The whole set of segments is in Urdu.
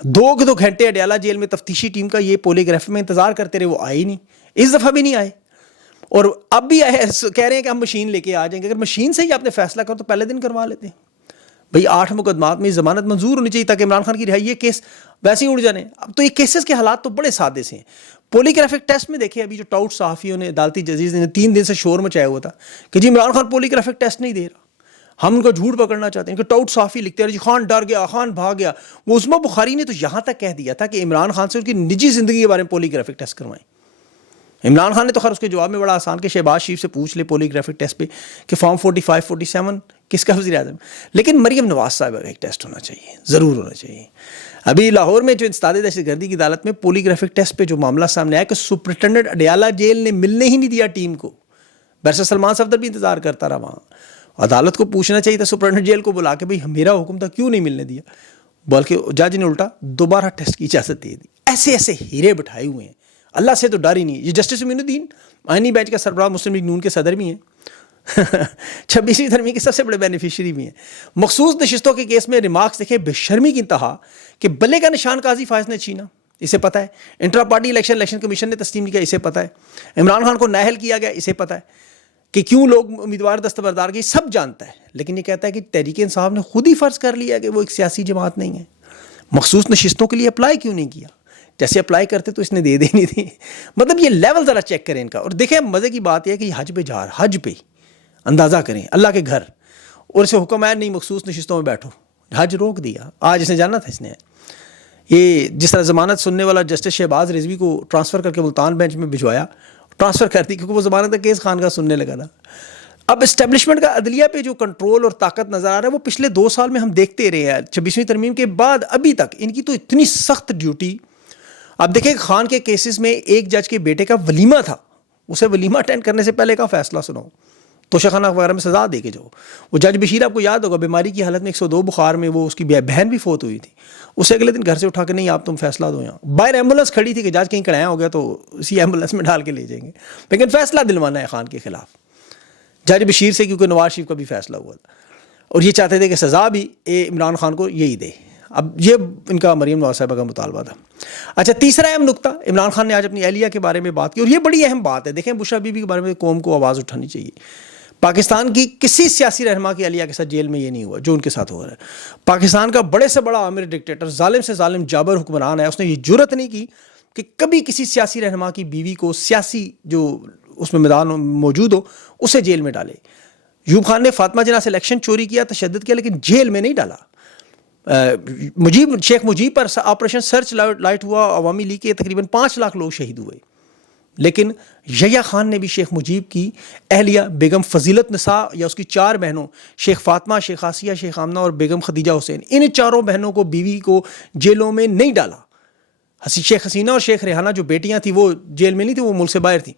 2 گھنٹے اڈیالہ جیل میں تفتیشی ٹیم کا یہ پولیگرافی میں انتظار کرتے رہے, وہ آئے ہی نہیں, اس دفعہ بھی نہیں آئے. اور اب بھی آئے, کہہ رہے ہیں کہ ہم مشین لے کے آ جائیں گے. اگر مشین سے ہی آپ نے فیصلہ کرو تو پہلے دن کروا لیتے ہیں. بھئی 8 مقدمات میں ضمانت منظور ہونی چاہیے تاکہ عمران خان کی رہائی, یہ کیس ویسے ہی اڑ جانے. اب تو یہ کیسز کے حالات تو بڑے سادے سے ہیں. پولیگرافک ٹیسٹ میں دیکھیں, ابھی جو ٹاؤٹ صحافیوں نے, عدالتی ججز نے 3 دن سے شور مچایا ہوا تھا کہ جی عمران خان پولیگرافک ٹیسٹ نہیں دے رہا, ہم ان کو جھوٹ پکڑنا چاہتے ہیں. کہ ٹاؤٹ صحافی لکھتے ہیں جی خان ڈر گیا, خان بھاگ گیا. وہ عثمان بخاری نے تو یہاں تک کہہ دیا تھا کہ عمران خان سے ان کی نجی زندگی کے بارے میں پولیگرافک ٹیسٹ کروائیں. عمران خان نے تو خیر اس کے جواب میں بڑا آسان کہ شہباز شریف سے پوچھ لے پولیگرافک ٹیسٹ پہ کہ فارم 45 47 کس کا وزیر اعظم. لیکن مریم نواز صاحبہ کا ایک ٹیسٹ ہونا چاہیے, ضرور ہونا چاہیے. ابھی لاہور میں جو انسداد دہشت گردی کی عدالت میں پولیگرافک ٹیسٹ پہ جو معاملہ سامنے آیا کہ سپرنٹینڈنٹ اڈیالہ جیل نے ملنے ہی نہیں دیا ٹیم کو. بیرسٹر سلمان صفدر بھی انتظار کرتا رہا وہاں. عدالت کو پوچھنا چاہیے تھا سپرنٹینڈنٹ جیل کو بلا کے بھئی میرا حکم تھا کیوں نہیں ملنے دیا, بلکہ جج نے الٹا دوبارہ ٹیسٹ کی اجازت دے دی. ایسے ایسے ہیرے بٹھائے ہوئے ہیں, اللہ سے تو ڈر ہی نہیں. یہ جسٹس امین الدین آئینی بینچ کا سربراہ, مسلم لیگ نون کے صدر بھی ہیں, 26ویں ترمیم کے سب سے بڑے بینیفیشری بھی ہیں. مخصوص نشستوں کے کیس میں ریمارکس دیکھیں بے شرمی کی انتہا کہ بلے کا نشان قاضی فائز نے چھینا, اسے پتہ ہے. انٹرا پارٹی الیکشن کمیشن نے تسلیم کیا, اسے پتہ ہے. عمران خان کو نااہل کیا گیا, اسے پتہ ہے. کہ کیوں لوگ امیدوار دستبردار کی, سب جانتا ہے. لیکن یہ کہتا ہے کہ تحریک انصاف نے خود ہی فرض کر لیا کہ وہ ایک سیاسی جماعت نہیں ہے. مخصوص نشستوں کے لیے اپلائی کیوں نہیں کیا؟ جیسے اپلائی کرتے تو اس نے دے دینی تھی. مطلب یہ لیول ذرا چیک کریں ان کا. اور دیکھیں مزے کی بات یہ ہے کہ حج پہ جا رہا, حج پہ اندازہ کریں, اللہ کے گھر, اور اسے حکم ہے نہیں مخصوص نشستوں میں بیٹھو, حج روک دیا. آج اسے جانا تھا, اس نے یہ جس طرح ضمانت سننے والا جسٹس شہباز رضوی کو ٹرانسفر کر کے ملتان بینچ میں بھجوایا, ٹرانسفر کر دی کیونکہ وہ ضمانت کا کیس خان کا سننے لگا تھا. اب اسٹیبلشمنٹ کا عدلیہ پہ جو کنٹرول اور طاقت نظر آ رہا ہے وہ پچھلے 2 سال میں ہم دیکھتے رہے ہیں. 26ویں ترمیم کے بعد ابھی تک ان کی تو اتنی سخت ڈیوٹی. اب دیکھیں خان کے کیسز میں ایک جج کے بیٹے کا ولیمہ تھا, اسے ولیمہ اٹینڈ کرنے سے پہلے کا فیصلہ سناؤ, توشہ خانہ وغیرہ میں سزا دے کے جاؤ. وہ جج بشیر آپ کو یاد ہوگا بیماری کی حالت میں 102 بخار میں, وہ اس کی بہن بھی فوت ہوئی تھی. اسے اگلے دن گھر سے اٹھا کے نہیں آپ تم فیصلہ دو, یہاں باہر ایمبولینس کھڑی تھی کہ جج کہیں کڑایا ہو گیا تو اسی ایمبولینس میں ڈال کے لے جائیں گے, لیکن فیصلہ دلوانا ہے خان کے خلاف. جج بشیر سے کیونکہ نواز شریف کا بھی فیصلہ ہوا تھا اور یہ چاہتے تھے کہ سزا بھی عمران خان کو یہی دے. اب یہ ان کا مریم نواز صاحبہ کا مطالبہ تھا. اچھا تیسرا اہم نقطہ, عمران خان نے آج اپنی اہلیہ کے بارے میں بات کی اور یہ بڑی اہم بات ہے. دیکھیں بشرا بی بی کے بارے میں قوم کو آواز اٹھانی چاہیے. پاکستان کی کسی سیاسی رہنما کی اہلیہ کے ساتھ جیل میں یہ نہیں ہوا جو ان کے ساتھ ہو رہا ہے. پاکستان کا بڑے سے بڑا عامر ڈکٹیٹر, ظالم سے ظالم جابر حکمران ہے, اس نے یہ جرت نہیں کی کہ کبھی کسی سیاسی رہنما کی بیوی کو سیاسی جو اس میں میدان موجود ہو اسے جیل میں ڈالے. یوب خان نے فاطمہ جناح سے الیکشن چوری کیا, تشدد کیا, لیکن جیل میں نہیں ڈالا. شیخ مجیب پر آپریشن سرچ لائٹ ہوا, عوامی لیگ کے تقریباً 5 لاکھ لوگ شہید ہوئے, لیکن یحییٰ خان نے بھی شیخ مجیب کی اہلیہ بیگم فضیلت نساء یا اس کی 4 بہنوں شیخ فاطمہ, شیخ آسیہ, شیخ آمنہ اور بیگم خدیجہ حسین, ان 4 بہنوں کو بیوی کو جیلوں میں نہیں ڈالا. شیخ حسینہ اور شیخ ریحانہ جو بیٹیاں تھیں وہ جیل میں نہیں تھیں, وہ ملک سے باہر تھیں.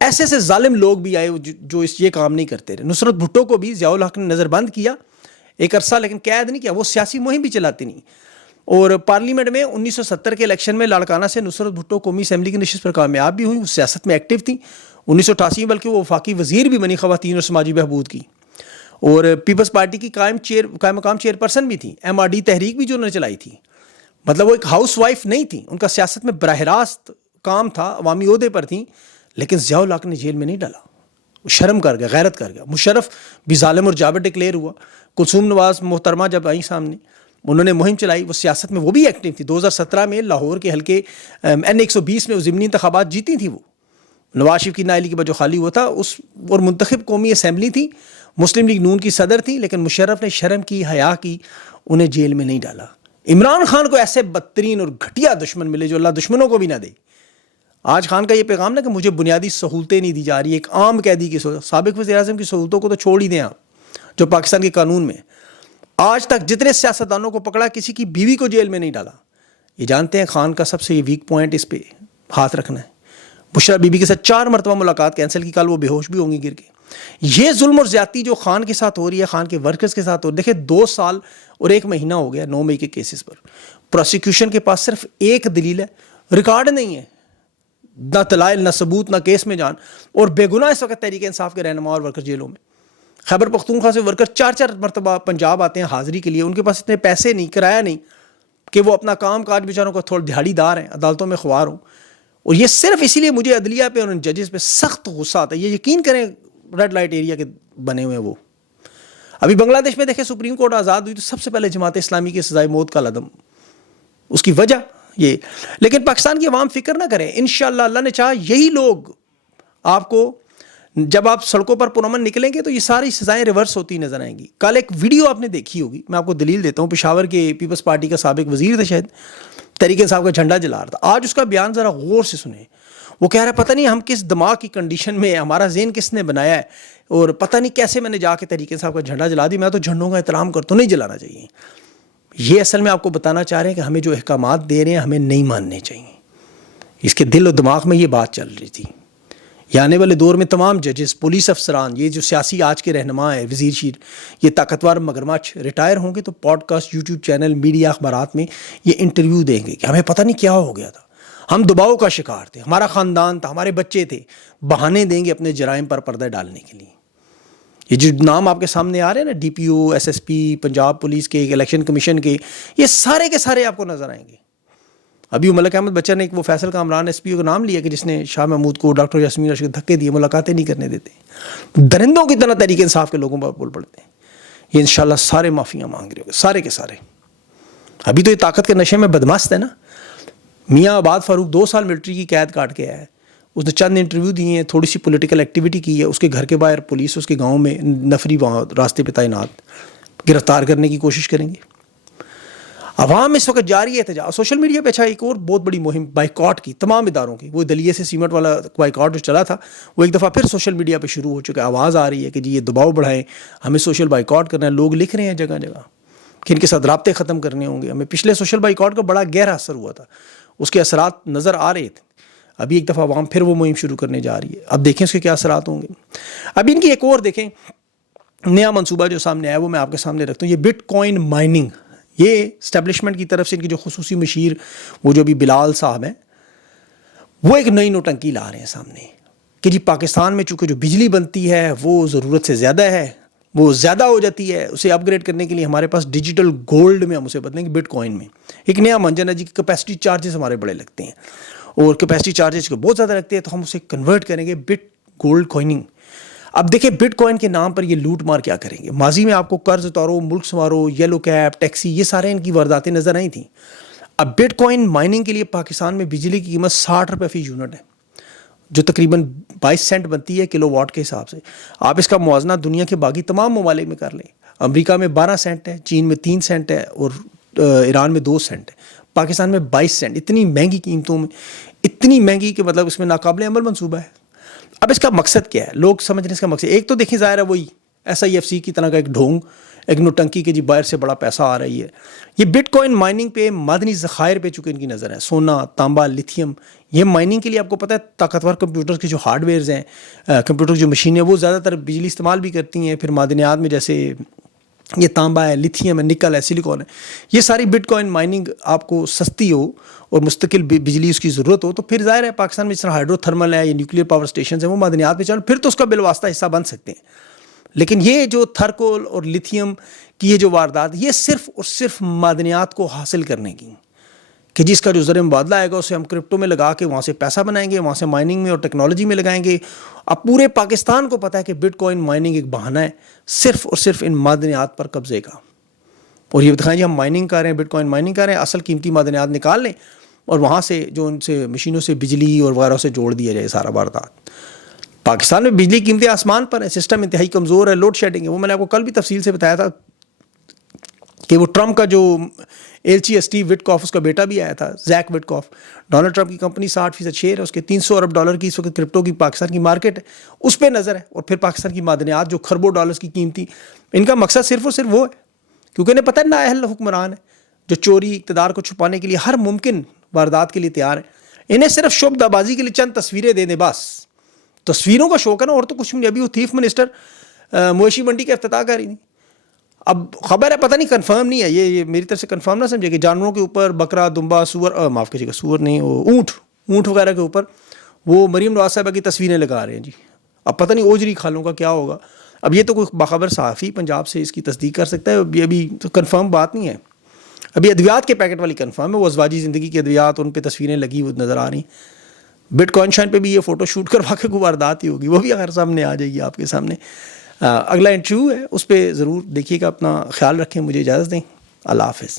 ایسے ایسے ظالم لوگ بھی آئے جو یہ کام نہیں کرتے رہے. نصرت بھٹو کو بھی ضیاء الحق نے نظر بند کیا ایک عرصہ, لیکن قید نہیں کیا, وہ سیاسی مہم بھی چلاتی نہیں. اور پارلیمنٹ میں 1970 کے الیکشن میں لاڑکانہ سے نصرت بھٹو قومی اسمبلی کی نشست پر کامیاب بھی ہوئی, وہ سیاست میں ایکٹیو تھیں. 1988 میں بلکہ وہ وفاقی وزیر بھی بنی خواتین اور سماجی بہبود کی, اور پیپلز پارٹی کی قائم مقام چیئر پرسن بھی تھیں. MRD تحریک بھی جو انہوں نے چلائی تھی, مطلب وہ ایک ہاؤس وائف نہیں تھیں, ان کا سیاست میں براہ راست کام تھا, عوامی عہدے پر تھیں. لیکن ضیاء الحق نے جیل میں نہیں ڈالا, شرم کر گیا, غیرت کر گیا. مشرف بھی ظالم اور جابر ڈکلیئر ہوا. کلثوم نواز محترمہ جب آئیں سامنے, انہوں نے مہم چلائی, وہ سیاست میں وہ بھی ایکٹیو تھی. 2017 میں لاہور کے حلقے N120 میں ضمنی انتخابات جیتی تھی. وہ نواز شریف کی نااہلی کے بعد جو خالی ہوا تھا اس, اور منتخب قومی اسمبلی تھی, مسلم لیگ نون کی صدر تھی, لیکن مشرف نے شرم کی, حیا کی, انہیں جیل میں نہیں ڈالا. عمران خان کو ایسے بدترین اور گھٹیا دشمن ملے جو اللہ دشمنوں کو بھی نہ دے. آج خان کا یہ پیغام نا کہ مجھے بنیادی سہولتیں نہیں دی جا رہی, ایک عام قیدی کی سابق وزیر اعظم کی سہولتوں کو تو چھوڑ ہی دیں آپ, جو پاکستان کے قانون میں. آج تک جتنے سیاستدانوں کو پکڑا کسی کی بیوی کو جیل میں نہیں ڈالا. یہ جانتے ہیں خان کا سب سے یہ ویک پوائنٹ اس پہ ہاتھ رکھنا ہے. بشرا بی بی کے ساتھ 4 مرتبہ ملاقات کینسل کی, کل وہ بے ہوش بھی ہوں گی گر کے. یہ ظلم اور زیادتی جو خان کے ساتھ ہو رہی ہے, خان کے ورکرز کے ساتھ ہو رہی ہے. دیکھیں 2 سال اور 1 مہینہ ہو گیا 9 مئی کے کیسز پر. پروسیکیوشن کے پاس صرف ایک دلیل ہے, ریکارڈ نہیں ہے, نہ دلائل, نہ ثبوت, نہ کیس میں جان, اور بے گناہ اس وقت تحریک انصاف کے رہنما اور ورکر جیلوں میں. خیبر پختونخوا سے ورکر 4 مرتبہ پنجاب آتے ہیں حاضری کے لیے, ان کے پاس اتنے پیسے نہیں, کرایہ نہیں, کہ وہ اپنا کام کاج بیچاروں کو تھوڑا دہاڑی دار ہیں, عدالتوں میں خوار ہوں. اور یہ صرف اسی لیے مجھے عدلیہ پہ اور ان ججز پہ سخت غصہ آتا ہے. یہ یقین کریں ریڈ لائٹ ایریا کے بنے ہوئے ہیں وہ. ابھی بنگلہ دیش میں دیکھیں سپریم کورٹ آزاد ہوئی تو سب سے پہلے جماعت اسلامی کی سزائے موت کا لدم, اس کی وجہ یہ. لیکن پاکستان کی عوام فکر نہ کریں, انشاءاللہ اللہ نے چاہا یہی لوگ آپ کو جب آپ سڑکوں پر پرامن نکلیں گے تو یہ ساری سزائیں ریورس ہوتی نظر آئیں گی. کل ایک ویڈیو آپ نے دیکھی ہوگی, میں آپ کو دلیل دیتا ہوں. پشاور کے پیپلز پارٹی کا سابق وزیر تھا شاید, تحریک انصاف کا جھنڈا جلا رہا تھا. آج اس کا بیان ذرا غور سے سنیں. وہ کہہ رہا ہے پتہ نہیں ہم کس دماغ کی کنڈیشن میں, ہمارا ذہن کس نے بنایا ہے, اور پتہ نہیں کیسے میں نے جا کے تحریک انصاف کا جھنڈا جلا دی. میں تو جھنڈوں کا احترام کرتا ہوں, نہیں جلانا چاہیے. یہ اصل میں آپ کو بتانا چاہ رہے ہیں کہ ہمیں جو احکامات دے رہے ہیں ہمیں نہیں ماننے چاہیے. اس کے دل و دماغ میں یہ بات چل رہی تھی. یہ آنے والے دور میں تمام ججز, پولیس افسران, یہ جو سیاسی آج کے رہنما ہے, وزیر شیر, یہ طاقتور مگرمچھ ریٹائر ہوں گے تو podcast, YouTube channel, media, اخبارات میں یہ انٹرویو دیں گے کہ ہمیں پتہ نہیں کیا ہو گیا تھا, ہم دباؤ کا شکار تھے, ہمارا خاندان تھا, ہمارے بچے تھے. بہانے دیں گے اپنے جرائم پر پردہ ڈالنے کے لیے. یہ جو نام آپ کے سامنے آ رہے ہیں نا, D P O, S S P, Punjab police کے, الیکشن کمیشن کے, یہ سارے کے سارے آپ کو نظر آئیں گے. ابھی ملک احمد بچہ نے وہ فیصل کامران ایس پی او کا نام لیا کہ جس نے شاہ محمود کو, ڈاکٹر یاسمین راشد کو دھکے دیے, ملاقاتیں نہیں کرنے دیتے, درندوں کی طرح تحریک انصاف کے لوگوں پر بول پڑتے ہیں. یہ انشاءاللہ سارے معافیاں مانگ رہے ہو گے, سارے کے سارے. ابھی تو یہ طاقت کے نشے میں بدمست ہے نا. میاں آباد فاروق 2 سال ملٹری کی قید کاٹ کے آیا ہے. اس نے چند انٹرویو دیے ہیں, تھوڑی سی پولیٹیکل ایکٹیویٹی کی ہے. اس کے گھر کے باہر پولیس, اس کے گاؤں میں نفری وہاں راستے پہ تعینات, گرفتار کرنے کی کوشش کریں گے. عوام اس وقت جاری ہے احتجاج. سوشل میڈیا پہ اچھا ایک اور بہت بڑی مہم بائیکاٹ کی تمام اداروں کی. وہ دلیے سے سیمنٹ والا بائیکاٹ جو چلا تھا وہ ایک دفعہ پھر سوشل میڈیا پہ شروع ہو چکا ہے. آواز آ رہی ہے کہ جی یہ دباؤ بڑھائیں, ہمیں سوشل بائیکاٹ کرنا ہے. لوگ لکھ رہے ہیں جگہ جگہ کہ ان کے ساتھ رابطے ختم کرنے ہوں گے. ہمیں پچھلے سوشل بائیکاٹ کا بڑا گہرا اثر ہوا تھا, اس کے اثرات نظر آ رہے تھے. ابھی ایک دفعہ عوام پھر وہ مہم شروع کرنے جا رہی ہے. اب دیکھیں اس کے کیا اثرات ہوں گے. ابھی ان کی ایک اور دیکھیں نیا منصوبہ جو سامنے آیا, وہ میں آپ کے سامنے رکھتا ہوں. یہ بٹ کوائن مائننگ, یہ اسٹیبلشمنٹ کی طرف سے ان کی جو خصوصی مشیر وہ جو بھی بلال صاحب ہیں, وہ ایک نئی نوٹنکی لا رہے ہیں سامنے کہ جی پاکستان میں چونکہ جو بجلی بنتی ہے وہ ضرورت سے زیادہ ہے, وہ زیادہ ہو جاتی ہے. اسے اپ گریڈ کرنے کے لیے ہمارے پاس ڈیجیٹل گولڈ میں ہم اسے بدلیں گے, بٹ کوائن میں. ایک نیا منجن ہے جی, کیپیسٹی چارجز ہمارے بڑے لگتے ہیں اور کیپیسٹی چارجز کو بہت زیادہ لگتے ہیں, تو ہم اسے کنورٹ کریں گے بٹ گولڈ کوائننگ. اب دیکھیں بٹ کوائن کے نام پر یہ لوٹ مار کیا کریں گے. ماضی میں آپ کو قرض اتارو, ملک سنوارو, یلو کیپ, ٹیکسی, یہ سارے ان کی وارداتیں نظر آئی تھیں. اب بٹ کوائن مائننگ کے لیے پاکستان میں بجلی کی قیمت 60 روپے فی یونٹ ہے, جو تقریباً 22 سینٹ بنتی ہے کلو واٹ کے حساب سے. آپ اس کا موازنہ دنیا کے باقی تمام ممالک میں کر لیں. امریکہ میں 12 سینٹ ہے, چین میں 3 سینٹ ہے, اور ایران میں 2 سینٹ ہے. پاکستان میں 22 سینٹ. اتنی مہنگی قیمتوں میں, اتنی مہنگی کہ مطلب اس میں ناقابل عمل منصوبہ ہے. اب اس کا مقصد کیا ہے, لوگ سمجھ رہے ہیں اس کا مقصد. ایک تو دیکھیں ظاہر ہے وہی SIFC کی طرح کا ایک ڈھونگ, ایک نوٹنکی کہ جی باہر سے بڑا پیسہ آ رہی ہے. یہ بٹ کوائن مائننگ پہ معدنی ذخائر پہ چونکہ ان کی نظر ہے, سونا, تانبا, لیتھیم. یہ مائننگ کے لیے آپ کو پتہ ہے طاقتور کمپیوٹر کے جو ہارڈ ویئرز ہیں, کمپیوٹر جو مشینیں, وہ زیادہ تر بجلی استعمال بھی کرتی ہیں. پھر معدنیات میں جیسے یہ تانبا ہے, لیتھیم ہے, نکل ہے, سلیکون ہے, یہ ساری بٹ کوائن مائننگ آپ کو سستی ہو اور مستقل بجلی اس کی ضرورت ہو, تو پھر ظاہر ہے پاکستان میں جس طرح ہائیڈرو تھرمل ہے یا نیوکلیئر پاور اسٹیشنز ہیں, وہ معدنیات پہ چل, پھر تو اس کا بالواسطہ حصہ بن سکتے ہیں. لیکن یہ جو تھرکول اور لیتھیم کی یہ جو واردات, یہ صرف اور صرف معدنیات کو حاصل کرنے کی, کہ جس کا جو زر مبادلہ آئے گا اسے ہم کرپٹو میں لگا کے وہاں سے پیسہ بنائیں گے, وہاں سے مائننگ میں اور ٹیکنالوجی میں لگائیں گے. اب پورے پاکستان کو پتہ ہے کہ بٹ کوائن مائننگ ایک بہانہ ہے صرف اور صرف ان معدنیات پر قبضے کا. اور یہ دکھائیں جی ہم مائننگ کر رہے ہیں, بٹ کوائن مائننگ کر رہے ہیں, اصل قیمتی معدنیات نکال لیں اور وہاں سے جو ان سے مشینوں سے بجلی اور وغیرہ سے جوڑ دیا جائے سارا واردات. پاکستان میں بجلی قیمتیں آسمان پر ہیں, سسٹم انتہائی کمزور ہے, لوڈ شیڈنگ ہے. وہ میں نے آپ کو کل بھی تفصیل سے بتایا تھا کہ وہ ٹرمپ کا جو ایلچی ہے اسٹیو وٹکاف, اس کا بیٹا بھی آیا تھا, زیک وٹکاف. ڈونلڈ ٹرمپ کی کمپنی 60% شیئر ہے, اس کے $300 ارب کی اس وقت کرپٹو کی پاکستان کی مارکیٹ ہے, اس پہ نظر ہے. اور پھر پاکستان کی معدنیات جو خربوں ڈالرز کی قیمتی, ان کا مقصد صرف اور صرف وہ ہے, کیونکہ انہیں پتہ ہے نااہل حکمران ہے جو چوری اقتدار کو چھپانے کے لیے ہر ممکن واردات کے لیے تیار ہے. انہیں صرف شعبدہ بازی کے لیے چند تصویریں دے دیں بس, تصویروں کا شوق ہے نا, اور تو کچھ نہیں. ابھی وہ چیف منسٹر مویشی منڈی کا افتتاح کر رہی تھی. اب خبر ہے, پتہ نہیں کنفرم نہیں ہے, یہ میری طرف سے کنفرم نہ سمجھے کہ جانوروں کے اوپر بکرا, دمبا, سور, معاف کیجیے گا سور نہیں, وہ اونٹ وغیرہ کے اوپر وہ مریم نواز صاحبہ کی تصویریں لگا رہے ہیں جی. اب پتہ نہیں اوجری کھالوں کا کیا ہوگا. اب یہ تو کوئی باخبر صحافی پنجاب سے اس کی تصدیق کر سکتا ہے, ابھی تو کنفرم بات نہیں ہے. ابھی ادویات کے پیکٹ والی کنفرم ہے, وہ ازواجی زندگی کی ادویات ان پہ تصویریں لگی ہوئی نظر آ رہی ہیں. بٹ کوائن شائن پہ بھی یہ فوٹو شوٹ کروا کے کوئی واردات ہی ہوگی, وہ بھی اگر سامنے آ جائے گی آپ کے سامنے. اگلا انٹرویو ہے اس پہ ضرور دیکھیے گا, اپنا خیال رکھیں, مجھے اجازت دیں, اللہ حافظ.